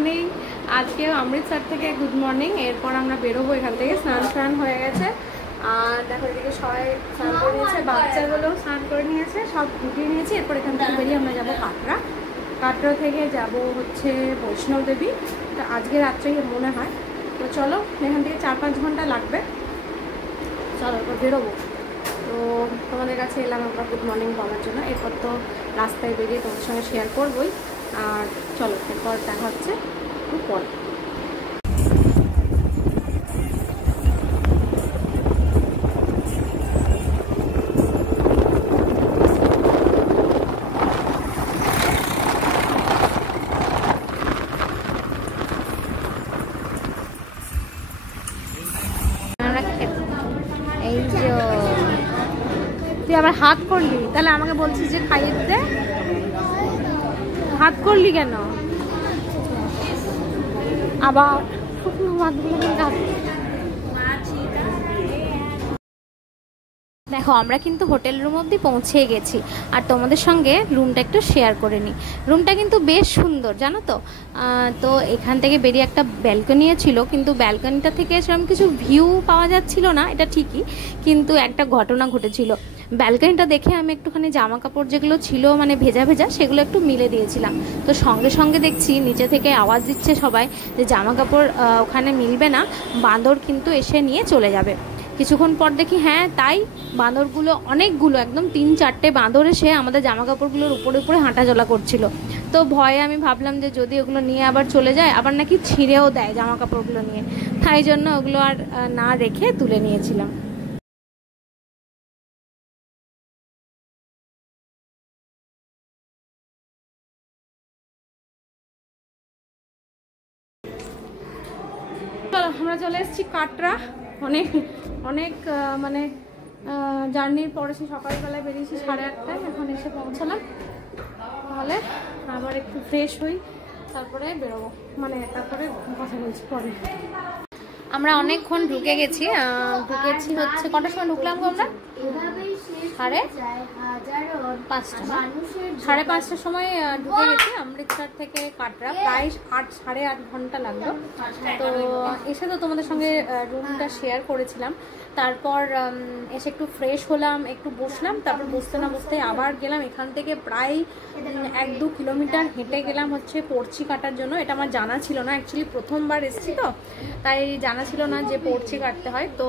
Morning. আজকে অমৃতসর থেকে good morning. এরপর আমরা বেরোবো এখান থেকে। স্নান হয়ে গেছে আর দেখো এদিকে সবাই স্নান করে নিয়েছে, বাচ্চাগুলো স্নান করে নিয়েছে, সব উঠিয়ে নিয়েছে। এরপর এখান থেকে বেরিয়ে আমরা যাবো কাটরা। কাটরা থেকে যাব হচ্ছে বৈষ্ণব দেবী। তো আজকে রাত্রেই মনে হয়। তো চলো, এখান থেকে 4-5 ঘন্টা লাগবে। চলো এরপর বেরোবো। তো তোমাদের কাছে এলাম আমরা গুড মর্নিং বলার জন্য। এরপর তো রাস্তায় বেরিয়ে তোমাদের সঙ্গে শেয়ার করবোই। আর চলো এরপর দেখা হচ্ছে পরে। এই যে তুই আবার হাত করলি, তাহলে আমাকে বলছিস যে খাইয়ে দিতে, হাত করলি কেন আবার? দেখো আমরা কিন্তু হোটেল রুম অবধি পৌঁছে গেছি আর তোমাদের সঙ্গে রুমটা একটু শেয়ার করে নিই। রুমটা কিন্তু বেশ সুন্দর জানো তো। তো এখান থেকে বেরিয়ে একটা ব্যালকনি ছিল, কিন্তু ব্যালকনিটা থেকে সেরকম কিছু ভিউ পাওয়া যাচ্ছিল না, এটা ঠিকই, কিন্তু একটা ঘটনা ঘটেছিল। ব্যালকনিটা দেখে আমি একটুখানি জামা কাপড় যেগুলো ছিল মানে ভেজা ভেজা, সেগুলো একটু মিলে দিয়েছিলাম। তো সঙ্গে সঙ্গে দেখছি নিচে থেকে আওয়াজ দিচ্ছে সবাই যে জামা কাপড় ওখানে মিলবে না, বাঁদর কিন্তু এসে নিয়ে চলে যাবে। কিছুক্ষণ পর দেখি হ্যাঁ তাই, বাঁদরগুলো অনেকগুলো, একদম 3-4টে বাঁদর এসে আমাদের জামা কাপড়গুলোর উপরে উপরে হাঁটাচলা করছিল। তো ভয়ে আমি ভাবলাম যে যদি ওগুলো নিয়ে আবার চলে যায়, আবার নাকি ছিঁড়েও দেয় জামা কাপড়গুলো নিয়ে, তাই জন্য ওগুলো আর না রেখে তুলে নিয়েছিলাম। চলো আমরা চলে এসেছি কাটরা। অনেক অনেক মানে জার্নির পরে সে সকালবেলায় বেরিয়েছি 8:30টায়, এখন এসে পৌঁছালাম। তাহলে আবার একটু ফ্রেশ হই, তারপরে বেরোবো, মানে তারপরে কথা বলছি পরে। আমরা অনেকক্ষণ ঢুকেছি হচ্ছে কটার সময় ঢুকলাম গো আমরা? 5:30টার সময় ঢুকে গেছি অমৃতসর থেকে কাটরা। প্রায় 8-8.5 ঘন্টা লাগলো। তো এসে তো তোমাদের সঙ্গে রুমটা শেয়ার করেছিলাম। তারপর এসে একটু ফ্রেশ হলাম, একটু বসলাম, তারপর বসতে না বসতে আবার গেলাম। এখান থেকে প্রায় 1-2 কিলোমিটার হেঁটে গেলাম হচ্ছে পড়চি কাটার জন্য। এটা আমার জানা ছিল না, অ্যাকচুয়ালি প্রথমবার এসেছি তো, তাই জানা ছিল না যে পড়চি কাটতে হয়। তো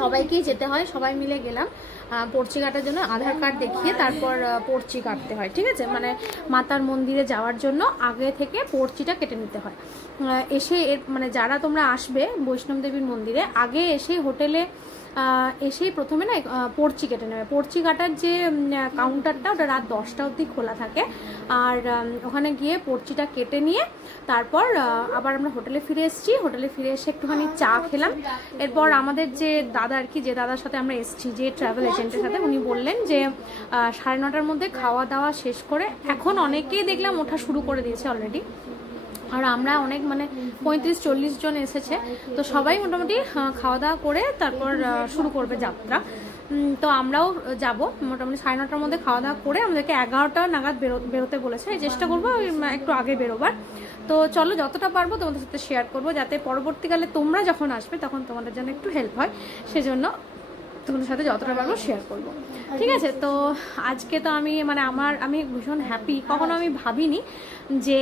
সবাইকেই যেতে হয়, সবাই মিলে গেলাম পড়চি কাটার জন্য। আধার কার্ড দেখিয়ে তারপর পড়চি কাটতে হয়, ঠিক আছে? মানে মাতার মন্দিরে যাওয়ার জন্য আগে থেকে পড়চিটা কেটে নিতে হয়। এসে মানে যারা তোমরা আসবে বৈষ্ণব দেবীর মন্দিরে, আগে এসেই হোটেলে এসেই প্রথমে না পড়চি কেটে নেবে। পড়চি কাটার যে কাউন্টারটা, ওটা রাত 10টা অবধি খোলা থাকে। আর ওখানে গিয়ে পড়চিটা কেটে নিয়ে তারপর আবার আমরা হোটেলে ফিরে এসেছি। হোটেলে ফিরে এসে একটুখানি চা খেলাম। এরপর আমাদের যে দাদা আর কি, যে দাদার সাথে আমরা এসেছি, যে ট্রাভেল এজেন্টের সাথে, উনি বললেন যে 9:30টার মধ্যে খাওয়া দাওয়া শেষ করে, এখন অনেকেই দেখলাম ওঠা শুরু করে দিয়েছে অলরেডি। আর আমরা অনেক মানে 35-40 জন এসেছে, তো সবাই মোটামুটি খাওয়া দাওয়া করে তারপর শুরু করবে যাত্রা। তো আমরাও যাব মোটামুটি 9:30টার মধ্যে খাওয়া দাওয়া করে। আমাদেরকে 11টা নাগাদ বেরোতে বলেছে, চেষ্টা করবো একটু আগে বেরোবার। তো চলো যতটা পারবো তোমাদের সাথে শেয়ার করবো, যাতে পরবর্তীকালে তোমরা যখন আসবে তখন তোমাদের জন্য একটু হেল্প হয়, সেজন্য তোমাদের সাথে যতটা পারবো শেয়ার করবো, ঠিক আছে? তো আজকে তো আমি ভীষণ হ্যাপি। কখনো আমি ভাবিনি যে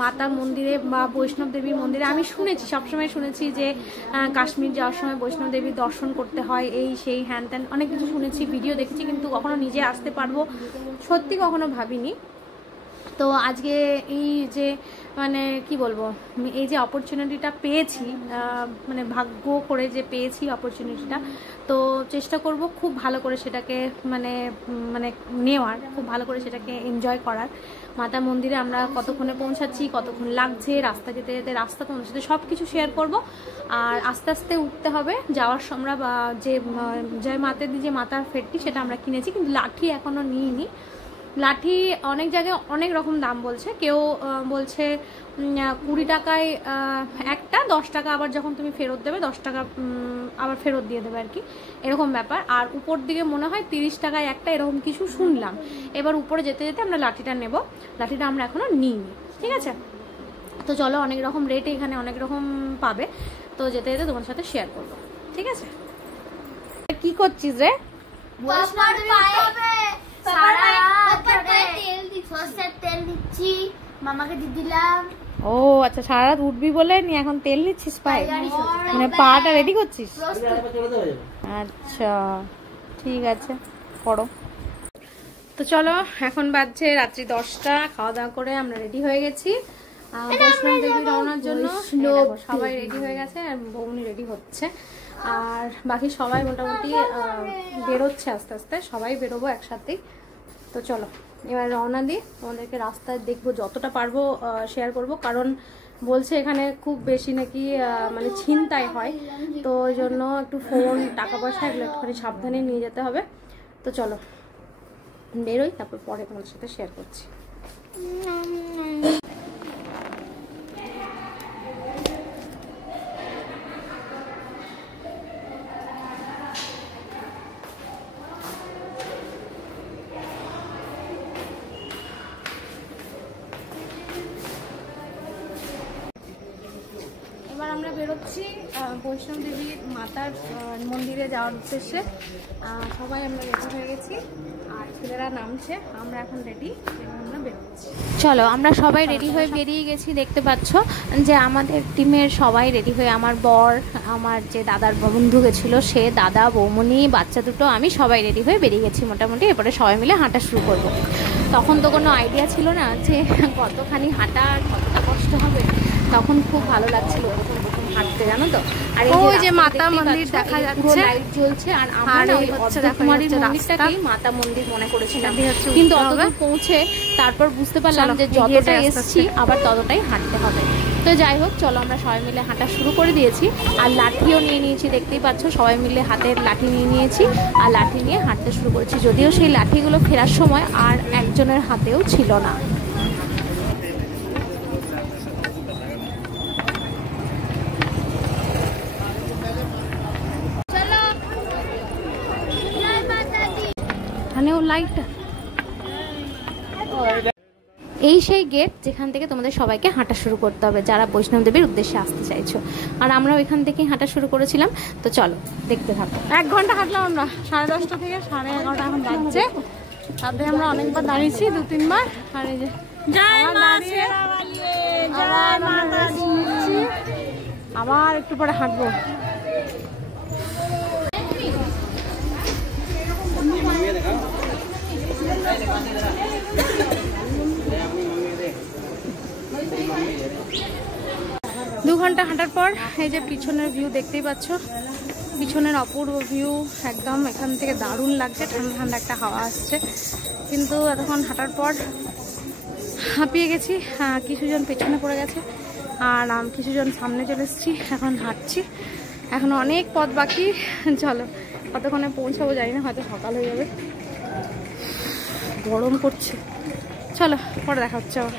মাতা মন্দিরে বা বৈষ্ণব দেবীর মন্দিরে, আমি শুনেছি, সবসময় শুনেছি যে কাশ্মীর যাওয়ার সময় বৈষ্ণব দেবীর দর্শন করতে হয়, এই সেই হ্যান ত্যান অনেক কিছু শুনেছি, ভিডিও দেখেছি, কিন্তু কখনো নিজে আসতে পারবো সত্যি কখনো ভাবিনি। তো আজকে এই যে মানে কি বলবো, এই যে অপরচুনিটিটা পেয়েছি, মানে ভাগ্য করে যে পেয়েছি অপরচুনিটিটা, তো চেষ্টা করব খুব ভালো করে সেটাকে মানে মানে নেওয়ার, খুব ভালো করে সেটাকে এনজয় করার। মাতা মন্দিরে আমরা কতক্ষণে পৌঁছাচ্ছি, কতক্ষণ লাগছে, রাস্তা যেতে যেতে রাস্তা তোমাদের সাথে সব কিছু শেয়ার করব। আর আস্তে আস্তে উঠতে হবে। যাওয়ার সময় যে জয় মাতা দি যে মাতার ফেটটি, সেটা আমরা কিনেছি, কিন্তু লাঠি এখনও নিইনি। লাঠি অনেক জায়গায় অনেক রকম দাম বলছে, কেউ বলছে 20 টাকায় একটা, 10 টাকা আবার যখন তুমি ফেরত দেবে 10 টাকা আবার ফেরত দিয়ে দেবে আর কি, এরকম ব্যাপার। আর উপর দিকে মনে হয় 30 টাকায় একটা, এরকম কিছু শুনলাম। এবার উপরে যেতে যেতে আমরা লাঠিটা নেব, লাঠিটা আমরা এখনো নিইনি, ঠিক আছে? তো চলো, অনেক রকম রেট এখানে অনেক রকম পাবে, তো যেতে যেতে তোমার সাথে শেয়ার করবো, ঠিক আছে? কি করছিস রে? তেল দিচ্ছি, মামাকে দিয়ে দিলাম। ও আচ্ছা, সারা রাত উঠবি বলে নি এখন তেল নিচ্ছিস পায়ে, মানে পাটা রেডি করছিস? আচ্ছা ঠিক আছে, করো। তো চলো, এখন বাজছে রাত্রি 10টা, খাওয়া দাওয়া করে আমরা রেডি হয়ে গেছি বৈষ্ণব দেবী রওনার জন্য। সবাই রেডি হয়ে গেছে আর বৌনি রেডি হচ্ছে, আর বাকি সবাই মোটামুটি বেরোচ্ছে আস্তে আস্তে, সবাই বেরোবো একসাথেই। তো চলো এবার রওনা দিই, তোমাদেরকে রাস্তায় দেখবো, যতটা পারবো শেয়ার করব, কারণ বলছে এখানে খুব বেশি নাকি মানে ছিনতাই হয়, তো ওই জন্য একটু ফোন, টাকা পয়সা এগুলো একটুখানি সাবধানে নিয়ে যেতে হবে। তো চলো বেরোই, তারপর পরে তোমাদের সাথে শেয়ার করছি। এবার আমরা বেরোচ্ছি বৈষ্ণব দেবী মাতার মন্দিরে যাওয়ার উদ্দেশ্যে। সবাই আমরা রেডি হয়ে গেছি, আর ছেলেরা নামছে, আমরা এখন রেডি, আমরা বেরোচ্ছি। চলো, আমরা সবাই রেডি হয়ে বেরিয়ে গেছি। দেখতে পাচ্ছ যে আমাদের টিমের সবাই রেডি হয়ে, আমার বর, আমার যে দাদার বন্ধু গেছিলো সে, দাদা, বৌমনি, বাচ্চা দুটো, আমি সবাই রেডি হয়ে বেরিয়ে গেছি মোটামুটি। এরপরে সবাই মিলে হাঁটা শুরু করব। তখন তো কোনো আইডিয়া ছিল না যে কতখানি হাঁটা আর কতটা কষ্ট হবে, তখন খুব ভালো লাগছিল প্রথম প্রথম হাঁটতে, জানো তো। আর ওই যে মাতা মন্দির দেখা যাচ্ছে, লাইট জ্বলছে, আর আমরা ওই অর্ধকুমারীর মন্দিরটাকেই মাতা মন্দির মনে করেছিলাম, কিন্তু অতদূর পৌঁছে তারপর বুঝতে পারলাম যে যতটা এসছি আবার ততটাই হাঁটতে হবে। তো যাই হোক, চলো আমরা সবাই মিলে হাঁটা শুরু করে দিয়েছি, আর লাঠিও নিয়ে নিয়েছি, দেখতেই পাচ্ছ সবাই মিলে হাতের লাঠি নিয়ে নিয়েছি, আর লাঠি নিয়ে হাঁটতে শুরু করেছি। যদিও সেই লাঠিগুলো ফেরার সময় আর একজনের হাতেও ছিল না। এই সেই গেট যেখান থেকে তোমাদের সবাইকে হাঁটা শুরু করতে হবে যারা বৈষ্ণব দেবীর উদ্দেশ্যে আসতে চাইছো, আর আমরা ওইখান থেকেই হাঁটা শুরু করেছিলাম। তো চলো দেখতে থাকো। 1 ঘন্টা হাঁটলাম আমরা, 10:30 থেকে 11:30 এখন বাজছে। তারপরে আমরা অনেকবার দাঁড়িয়েছি, 2-3 বার। আর এই যে আবার একটু পরে হাঁটবো। দু ঘন্টা হাঁটার পর এই যে পিছনের ভিউ দেখতেই পাচ্ছ, পিছনের অপূর্ব ভিউ একদম। এখান থেকে দারুণ লাগছে, ঠান্ডা ঠান্ডা একটা হাওয়া আসছে, কিন্তু এতক্ষণ হাঁটার পর হাঁপিয়ে গেছি। কিছুজন পেছনে পড়ে গেছে আর কিছুজন সামনে চলে এসেছি, এখন হাঁটছি। এখন অনেক পথ বাকি, চলো কতক্ষণে পৌঁছাবো জানি না, হয়তো সকাল হয়ে যাবে, গরম করছে। চলো পরে দেখা হচ্ছে আবার।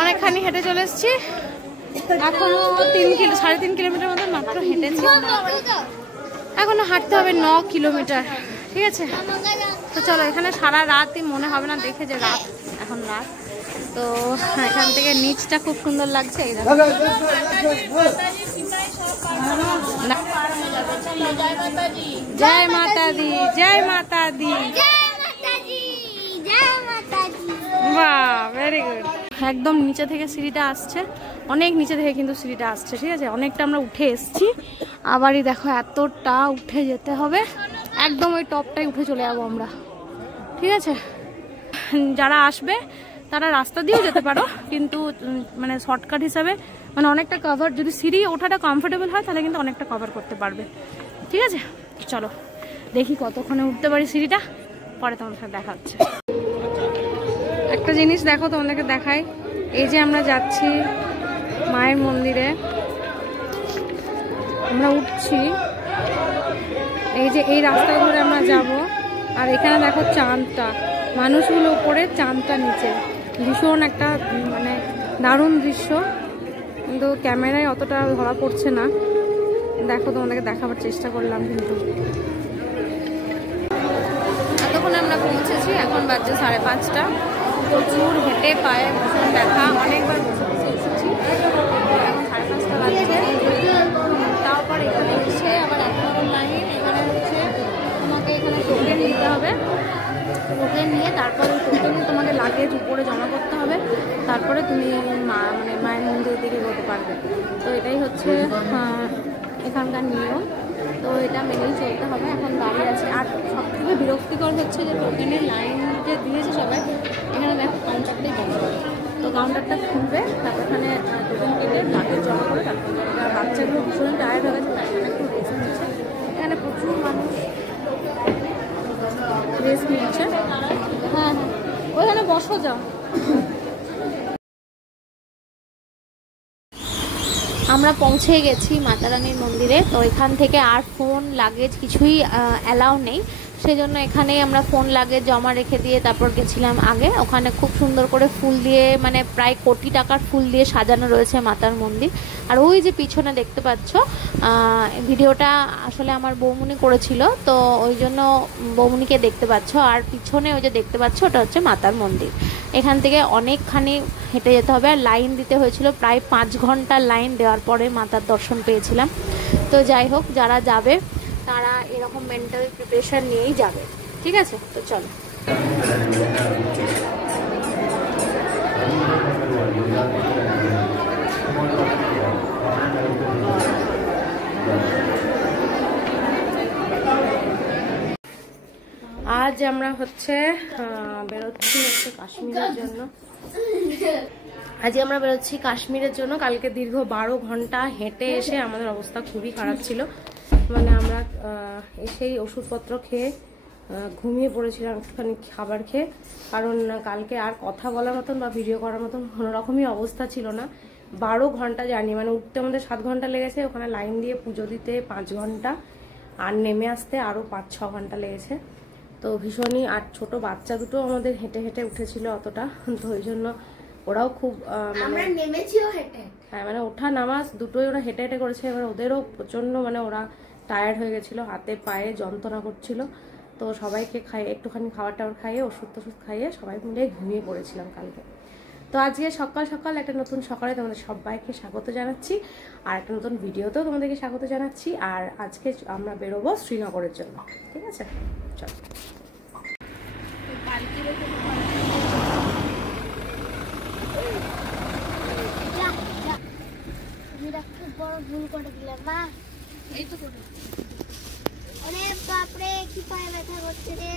অনেকখানি হেঁটে চলে এসেছি, এখনো 3.5 কিলোমিটার মতো মাত্র হেঁটেছি, এখনো হাঁটতে হবে 9 কিলোমিটার, ঠিক আছে? তো চলো, এখানে সারা রাতই মনে হবে না দেখে যে রাত, এখন রাত। তো এখান থেকে নিচটা খুব সুন্দর লাগছে, এই দেখো। জয় মাতা দি, জয় মাতা দি, বাহ, ভেরি গুড। একদম নিচে থেকে সিঁড়িটা আসছে, অনেক নিচে থেকে কিন্তু সিঁড়িটা আসছে, ঠিক আছে? অনেকটা আমরা উঠে এসছি, আবারই দেখো এতটা উঠে যেতে হবে, একদম ওই টপটাই উঠে চলে যাবো আমরা, ঠিক আছে? যারা আসবে তারা রাস্তা দিয়েও যেতে পারো, কিন্তু মানে শর্টকাট হিসাবে মানে অনেকটা কভার, যদি সিঁড়ি ওঠাটা কমফোর্টেবল হয় তাহলে কিন্তু অনেকটা কভার করতে পারবে, ঠিক আছে? চলো দেখি কতক্ষণে উঠতে পারি সিঁড়িটা, পরে তোমাদের সাথে দেখা হচ্ছে। একটা জিনিস দেখো, তোমাদেরকে দেখাই, এই যে আমরা যাচ্ছি মায়ের মন্দিরে, আমরা উঠছি, এই যে এই রাস্তা ধরে আমরা যাব, আর এখানে দেখো চাঁদটা, মানুষগুলো উপরে, চাঁদটা নিচে। ভীষণ একটা মানে দারুণ দৃশ্য, কিন্তু ক্যামেরায় অতটা ধরা পড়ছে না। দেখো, তোমাদেরকে দেখাবার চেষ্টা করলাম। কিন্তু এতক্ষণে আমরা পৌঁছেছি, এখন বাজছে 5:30। প্রচুর হেঁটে পায়ে ভীষণ ব্যথা, অনেকবার বসে বসে এসেছি। এখন 5:30 বাজছে। তারপর এখানে এসে আবার এত বড় লাইন। এখানে হচ্ছে তোমাকে এখানে টোকেন নিতে হবে, টোকেন নিয়ে তারপর ওই টোকেন তোমাকে লাগেজ উপরে জমা করতে হবে, তারপরে তুমি মানে মায়ের মন্দিরের দিকে যেতে পারবে। তো এটাই হচ্ছে এখানকার নিয়ম, তো এটা মেনেই চলতে হবে। এখন দাঁড়িয়ে আছে। আর সবথেকে বিরক্তিকর হচ্ছে যে টোকেনের লাইন যে দিয়েছে সবাই, এখানে দেখো কাউন্টারটাই বন্ধ করে। তো কাউন্টারটা খুলবে, তারপর এখানে টোকেন কেটে লাগেজ জমা করে তারপর বাচ্চাগুলো ভীষণ টায়ার্ড হয়ে গেছে, তাই এখানে একটু রেস্ট নিচ্ছে। এখানে প্রচুর মানুষ রেস্ট নিচ্ছে। হ্যাঁ, ওইখানে বসো, যাও। আমরা পৌঁছে গেছি মাতারানীর মন্দিরে। তো এখান থেকে আর ফোন লাগেজ কিছুই অ্যালাউ নেই, সেজন্য এখানেই আমরা ফোন লাগেজ জমা রেখে দিয়ে তারপর গেছিলাম আগে। ওখানে খুব সুন্দর করে ফুল দিয়ে, মানে প্রায় কোটি টাকার ফুল দিয়ে সাজানো রয়েছে মাতার মন্দির। আর ওই যে পিছনে দেখতে পাচ্ছ, ভিডিওটা আসলে আমার বৌমনি করেছিল, তো ওই জন্য বৌমনিকে দেখতে পাচ্ছ। আর পিছনে ওই যে দেখতে পাচ্ছ, ওটা হচ্ছে মাতার মন্দির। এখান থেকে অনেকখানি হেঁটে যেতে হবে, আর লাইন দিতে হয়েছিল। প্রায় 5 ঘন্টা লাইন দেওয়ার পরে মাতার দর্শন পেয়েছিলাম। তো যাই হোক, যারা যাবে তারা এরকম মেন্টাল প্রিপারেশন নিয়েই যাবে, ঠিক আছে? তো চলো। আজ আমরা হচ্ছে বেরোচ্ছি হচ্ছে কাশ্মীরের জন্য। আজকে আমরা বেরোচ্ছি কাশ্মীরের জন্য। কালকে দীর্ঘ 12 ঘন্টা হেঁটে এসে আমাদের অবস্থা খুবই খারাপ ছিল। মানে আমরা এসেই ওষুধপত্র খেয়ে ঘুমিয়ে পড়েছিলাম একটুখানি খাবার খেয়ে, কারণ কালকে আর কথা বলার মতন বা ভিডিও করার মতন কোনো রকমই অবস্থা ছিল না। 12 ঘন্টা জার্নি, মানে উঠতে আমাদের 7 ঘন্টা লেগেছে, ওখানে লাইন দিয়ে পুজো দিতে 5 ঘন্টা, আর নেমে আসতে আরও 5-6 ঘন্টা লেগেছে। তো ভীষণই, আর ছোট বাচ্চা দুটো আমাদের হেঁটে হেঁটে উঠেছিল অতটা, তো ওই জন্য ওরাও খুব আমরা নেমেছিও হেঁটে। হ্যাঁ, মানে ওঠা নামা দুটোই ওরা হেঁটে হেঁটে করেছে। এবার ওদেরও প্রচন্ড, মানে ওরা টায়ার্ড হয়ে গেছিলো, হাতে পায়ে যন্ত্রণা করছিল। তো সবাইকে খাইয়ে, একটুখানি খাবার টাবার খাইয়ে, ওষুধ খাইয়ে সবাই মিলে ঘুমিয়ে পড়েছিলাম কালকে। তো আজকে সকাল সকাল একটা নতুন সকালে তোমাদের সবাইকে স্বাগত জানাচ্ছি, আর একটা নতুন ভিডিওতেও তোমাদেরকে স্বাগত জানাচ্ছি। আর আজকে আমরা বেরোবো শ্রীনগরের জন্য, ঠিক আছে? চলো। খুব বড় ভুল করে দিলাম মা। এই তো করে, আরে বাপরে, কি পায়ে ব্যথা করছে রে।